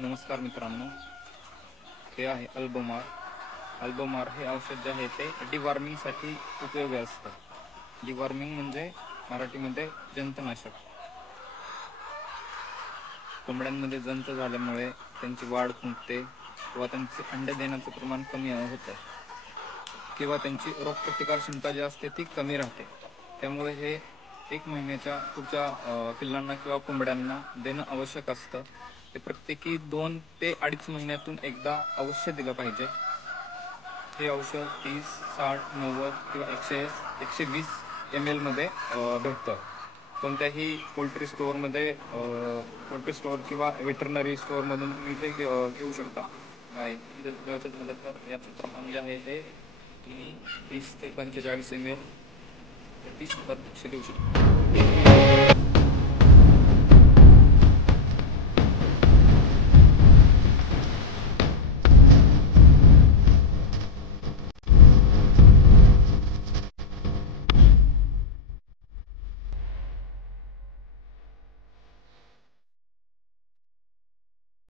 नमस्कार मित्रांनो, हे आहे अल्बोमार. अल्बोमार हे औषध जे आहे ते डिवॉर्मिंगसाठी उपयोगी असतं. डिवॉर्मिंग म्हणजे मराठीमध्ये जंतनाशक. कोंबड्यांमध्ये जंत झाल्यामुळे त्यांची वाढ खुंटते किंवा त्यांचे अंडे देण्याचं प्रमाण कमी होतं किंवा त्यांची रोगप्रतिकार क्षमता जी असते ती कमी राहते. त्यामुळे हे 1 महिन्याच्या पुढच्या पिल्लांना किंवा कोंबड्यांना देणं आवश्यक असतं. ते प्रत्येकी 2 ते 2.5 महिन्यातून एकदा अवश्य दिलं पाहिजे. हे औषध 30, 60, 90 किंवा 120 ml मध्ये भेटतं. कोणत्याही पोल्ट्री स्टोअरमध्ये पोल्ट्री स्टोअर किंवा वेटरनरी स्टोअरमधून तुम्ही ते घेऊ शकता. औषध झालं तर याचं प्रमाण जे आहे ते तुम्ही 30 ते 45 ml 30 देऊ शकता.